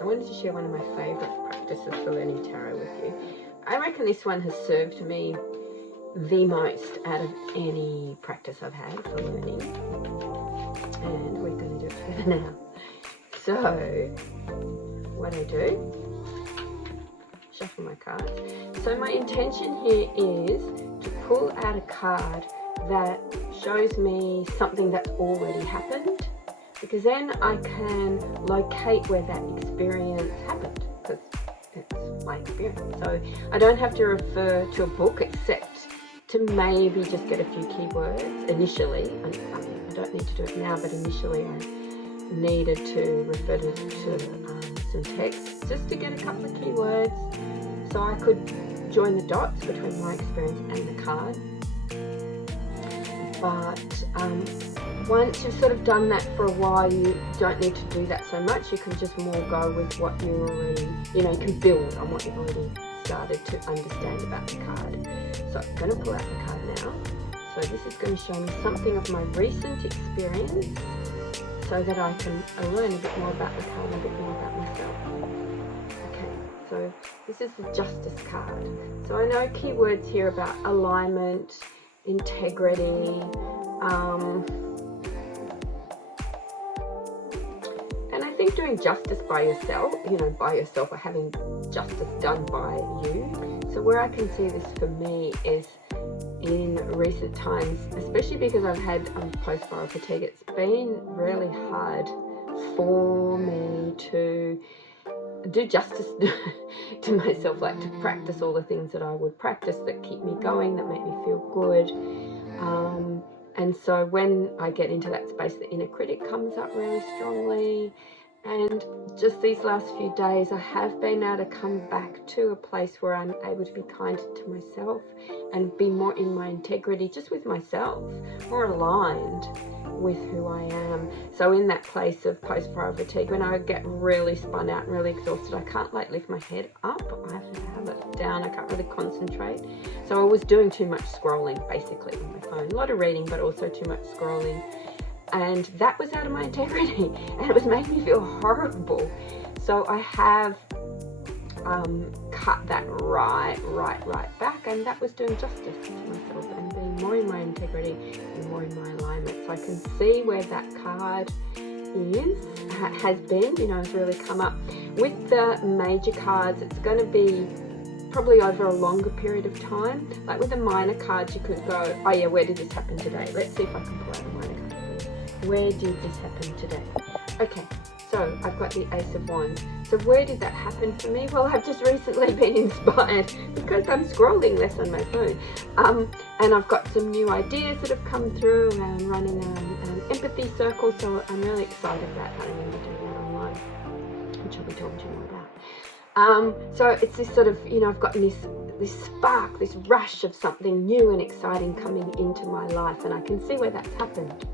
I wanted to share one of my favourite practices for learning tarot with you. I reckon this one has served me the most out of any practice I've had for learning. And we're going to do it together now. So, what I do, shuffle my cards. So my intention here is to pull out a card that shows me something that's already happened, because then I can locate where that experience happened, because it's my experience. So I don't have to refer to a book except to maybe just get a few keywords initially. I mean, I don't need to do it now, but initially I needed to refer to some text just to get a couple of keywords so I could join the dots between my experience and the card. But once you've sort of done that for a while, you don't need to do that so much. You can just more go with what you already, you can build on what you've already started to understand about the card. So I'm going to pull out the card now. So this is going to show me something of my recent experience so that I can learn a bit more about the card and a bit more about myself. Okay, so this is the Justice card. So I know keywords here about alignment, integrity, and I think doing justice by yourself, or having justice done by you. So where I can see this for me is in recent times, especially because I've had post-viral fatigue. It's been really hard for me to do justice to myself, like to practice all the things that I would practice that keep me going, that make me feel good. And so when I get into that space, the inner critic comes up really strongly. And just these last few days, I have been able to come back to a place where I'm able to be kinder to myself and be more in my integrity, just with myself, more aligned with who I am. So in that place of post-viral fatigue, when I get really spun out and really exhausted, I can't lift my head up. I have to have it down. I can't really concentrate. So I was doing too much scrolling, basically, on my phone. A lot of reading, but also too much scrolling. And that was out of my integrity, and it was making me feel horrible. So I have cut that right back, and that was doing justice to myself and being more in my integrity and more in my alignment. So I can see where that card has been, has really come up. With the major cards, it's going to be probably over a longer period of time. Like with the minor cards, you could go, oh yeah, where did this happen today? Let's see if I can pull out a minor card. Where did this happen today? Okay, so I've got the Ace of Wands. So where did that happen for me? Well, I've just recently been inspired because I'm scrolling less on my phone. And I've got some new ideas that have come through around running an empathy circle. So I'm really excited about how I'm going to do that online, which I'll be talking to you more about. So it's this sort of, I've got this spark, this rush of something new and exciting coming into my life, and I can see where that's happened.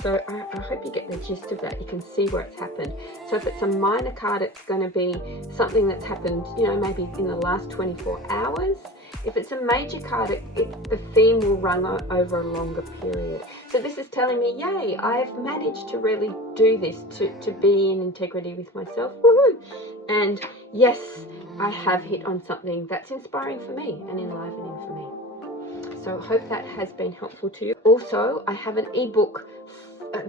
So I hope you get the gist of that. You can see where it's happened. So if it's a minor card, it's going to be something that's happened, maybe in the last 24 hours. If it's a major card, the theme will run over a longer period. So this is telling me, yay, I've managed to really do this, to be in integrity with myself. Woohoo! And yes, I have hit on something that's inspiring for me and enlivening for me. So I hope that has been helpful to you. Also, I have an ebook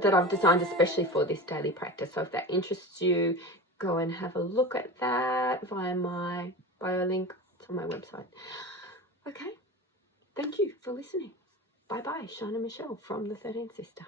that I've designed especially for this daily practice. So if that interests you, go and have a look at that via my bio link. It's on my website. Okay, thank you for listening. Bye-bye, Shana Michelle from the 13th Sister.